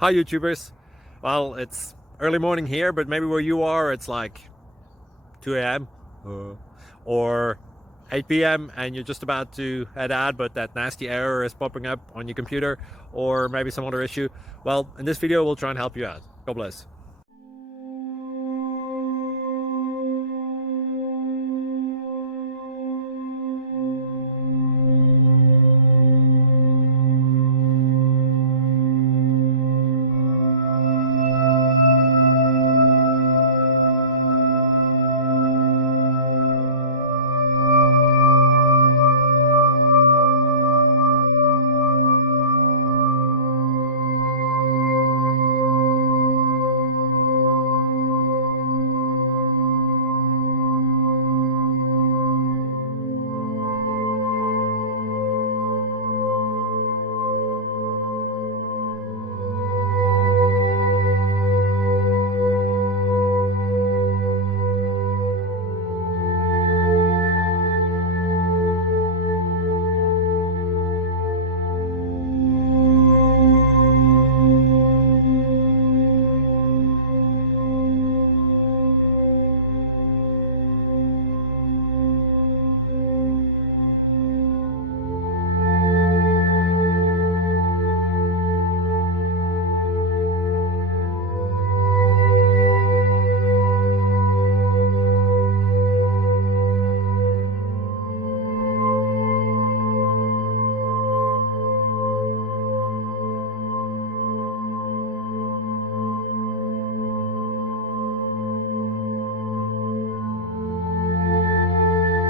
Hi YouTubers. Well, it's early morning here, but maybe where you are it's like 2 a.m. Or 8 p.m. and you're just about to head out, but that nasty error is popping up on your computer, or maybe some other issue. Well, in this video we'll try and help you out. God bless.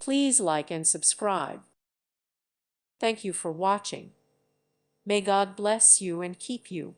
Please like and subscribe. Thank you for watching. May God bless you and keep you.